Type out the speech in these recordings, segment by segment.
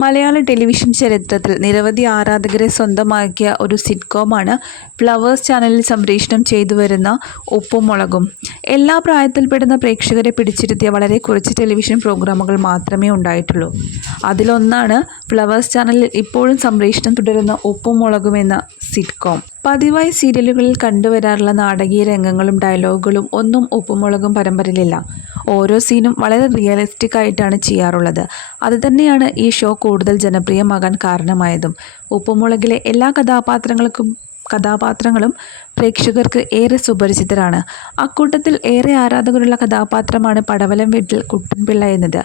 മലയാള television ചരിത്രത്തിൽ നിരവധി ആരാധകരെ സ്വന്തമാക്കിയ ഒരു സിറ്റ്കോമാണ് ഫ്ലവേഴ്സ് ചാനലിൽ സംപ്രേഷണം ചെയ്തു വരുന്ന ഉപ്പും മുളകും എല്ലാ പ്രായത്തിൽപ്പെടുന്ന പ്രേക്ഷകരെ പിടിച്ചിരുത്തിയ വളരെ കുറച്ച് ടെലിവിഷൻ പ്രോഗ്രാമുകൾ മാത്രമേ ഉണ്ടായിട്ടുള്ളൂ. അതിലൊന്നാണ് ഫ്ലവേഴ്സ് ചാനലിൽ ഇപ്പോഴും സംപ്രേഷണം തുടരുന്ന ഉപ്പും മുളകും എന്ന സിറ്റ്കോം പതിവായി സീരിയലുകളിൽ കണ്ടുവരാറുള്ള നാടകീയ രംഗങ്ങളും ഡയലോഗുകളും ഒന്നും ഉപ്പുമുളകും പരമ്പരയിലില്ല. ഓരോ സീനും വളരെ റിയലിസ്റ്റിക് ആയിട്ടാണ് ചെയ്യാറുള്ളത്. അതുതന്നെയാണ് ഈ ഷോ കൂടുതൽ ജനപ്രിയമാകാൻ കാരണമായതും. ഉപ്പുമുളകിലെ എല്ലാ കഥാപാത്രങ്ങൾക്കും കഥാപാത്രങ്ങളും പ്രേക്ഷകർക്ക് ഏറെ സുപരിചിതരാണ്. അക്കൂട്ടത്തിൽ ഏറെ ആരാധകരുള്ള കഥാപാത്രമാണ് പടവലം വീട്ടിൽ കുട്ടൻപിള്ള എന്നത്.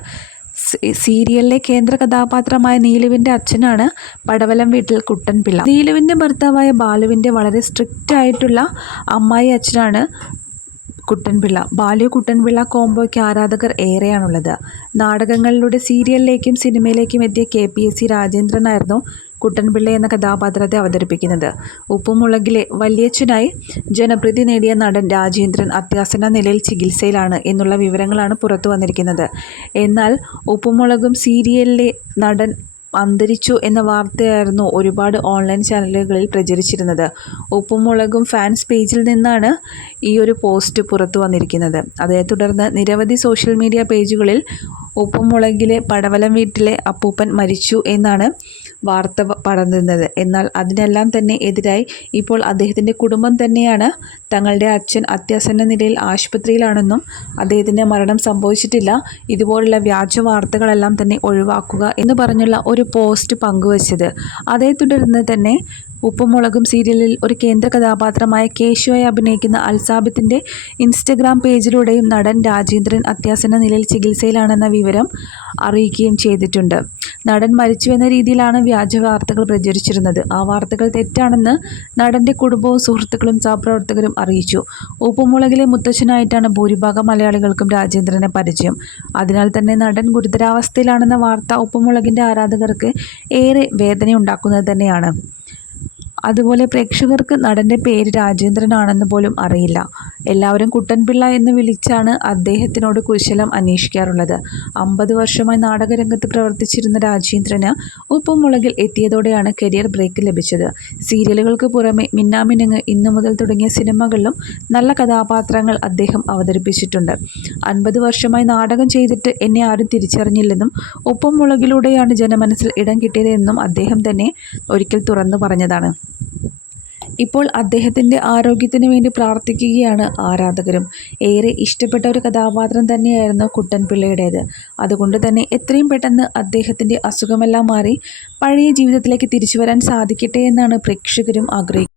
സീരിയലിലെ കേന്ദ്ര കഥാപാത്രമായ നീലുവിന്റെ അച്ഛനാണ് പടവലം വീട്ടിൽ കുട്ടൻപിള്ള. നീലുവിന്റെ ഭർത്താവായ ബാലുവിന്റെ വളരെ സ്ട്രിക്റ്റ് ആയിട്ടുള്ള അമ്മായി അച്ഛനാണ് കുട്ടൻപിള്ള. ബാല്യ കുട്ടൻപിള്ള കോംബോയ്ക്ക് ആരാധകർ ഏറെയാണുള്ളത്. നാടകങ്ങളിലൂടെ സീരിയലിലേക്കും സിനിമയിലേക്കും എത്തിയ കെ പി എസ് സി രാജേന്ദ്രനായിരുന്നു കുട്ടൻപിള്ള എന്ന കഥാപാത്രത്തെ അവതരിപ്പിക്കുന്നത്. ഉപ്പുമുളകിലെ വല്യച്ഛനായി ജനപ്രീതി നേടിയ നടൻ രാജേന്ദ്രൻ അത്യാസന്ന നിലയിൽ ചികിത്സയിലാണ് എന്നുള്ള വിവരങ്ങളാണ് പുറത്തു വന്നിരിക്കുന്നത്. എന്നാൽ ഉപ്പുമുളകും സീരിയലിലെ നടൻ അന്തരിച്ചു എന്ന വാർത്തയായിരുന്നു ഒരുപാട് ഓൺലൈൻ ചാനലുകളിൽ പ്രചരിച്ചിരുന്നത്. ഉപ്പും മുളകും ഫാൻസ് പേജിൽ നിന്നാണ് ഈ ഒരു പോസ്റ്റ് പുറത്തു വന്നിരിക്കുന്നത്. അതേ തുടർന്ന് നിരവധി സോഷ്യൽ മീഡിയ പേജുകളിൽ ഉപ്പുമുളകിലെ പടവലം വീട്ടിലെ അപ്പൂപ്പൻ മരിച്ചു എന്നാണ് വാർത്ത പടർന്നിരുന്നത്. എന്നാൽ അതിനെല്ലാം തന്നെ എതിരായി ഇപ്പോൾ അദ്ദേഹത്തിന്റെ കുടുംബം തന്നെയാണ്. തങ്ങളുടെ അച്ഛൻ അത്യാസന്ന നിലയിൽ ആശുപത്രിയിലാണെന്നും അദ്ദേഹത്തിന്റെ മരണം സംഭവിച്ചിട്ടില്ല. ഇതുപോലുള്ള വ്യാജ വാർത്തകളെല്ലാം തന്നെ ഒഴിവാക്കുക എന്ന് പറഞ്ഞുള്ള ഒരു പോസ്റ്റ് പങ്കുവച്ചത്. അതേ തുടർന്ന് തന്നെ ഉപ്പുമുളകും സീരിയലിൽ ഒരു കേന്ദ്ര കഥാപാത്രമായ കേശുവായി അഭിനയിക്കുന്ന അൽസാബിത്തിന്റെ ഇൻസ്റ്റഗ്രാം പേജിലൂടെയും നടൻ രാജേന്ദ്രൻ അത്യാസന്ന നിലയിൽ ചികിത്സയിലാണെന്ന വിവരം അറിയിക്കുകയും ചെയ്തിട്ടുണ്ട്. നടൻ മരിച്ചു എന്ന രീതിയിലാണ് വ്യാജ വാർത്തകൾ പ്രചരിച്ചിരുന്നത്. ആ വാർത്തകൾ തെറ്റാണെന്ന് നടന്റെ കുടുംബവും സുഹൃത്തുക്കളും സഹപ്രവർത്തകരും അറിയിച്ചു. ഉപ്പുമുളകിലെ മുത്തച്ഛനായിട്ടാണ് ഭൂരിഭാഗം മലയാളികൾക്കും രാജേന്ദ്രനെ പരിചയം. അതിനാൽ തന്നെ നടൻ ഗുരുതരാവസ്ഥയിലാണെന്ന വാർത്ത ഉപ്പുമുളകിന്റെ ആരാധകർക്ക് ഏറെ വേദനയുണ്ടാക്കുന്നത് തന്നെയാണ്. അതുപോലെ പ്രേക്ഷകർക്ക് നടന്റെ പേര് രാജേന്ദ്രനാണെന്ന് പോലും അറിയില്ല. എല്ലാവരും കുട്ടൻപിള്ള എന്ന് വിളിച്ചാണ് അദ്ദേഹത്തിനോട് കുശലം അന്വേഷിക്കാറുള്ളത്. അമ്പത് വർഷമായി നാടകരംഗത്ത് പ്രവർത്തിച്ചിരുന്ന രാജേന്ദ്രന് ഉപ്പുമുളകിൽ എത്തിയതോടെയാണ് കരിയർ ബ്രേക്ക് ലഭിച്ചത്. സീരിയലുകൾക്ക് പുറമെ മിന്നാമിനങ്ങ് ഇന്നു മുതൽ തുടങ്ങിയ സിനിമകളിലും നല്ല കഥാപാത്രങ്ങൾ അദ്ദേഹം അവതരിപ്പിച്ചിട്ടുണ്ട്. അൻപത് വർഷമായി നാടകം ചെയ്തിട്ട് എന്നെ ആരും തിരിച്ചറിഞ്ഞില്ലെന്നും ഉപ്പുമുളകിലൂടെയാണ് ജനമനസ്സിൽ ഇടം കിട്ടിയതെന്നും അദ്ദേഹം തന്നെ ഒരിക്കൽ തുറന്നു പറഞ്ഞതാണ്. ഇപ്പോൾ അദ്ദേഹത്തിന്റെ ആരോഗ്യത്തിന് വേണ്ടി പ്രാർത്ഥിക്കുകയാണ് ആരാധകരും. ഏറെ ഇഷ്ടപ്പെട്ട ഒരു കഥാപാത്രം തന്നെയായിരുന്നു കുട്ടൻപിള്ളയുടേത്. അതുകൊണ്ട് തന്നെ എത്രയും പെട്ടെന്ന് അദ്ദേഹത്തിന്റെ അസുഖമെല്ലാം മാറി പഴയ ജീവിതത്തിലേക്ക് തിരിച്ചു വരാൻ സാധിക്കട്ടെ എന്നാണ് പ്രേക്ഷകരും ആഗ്രഹിക്കുന്നത്.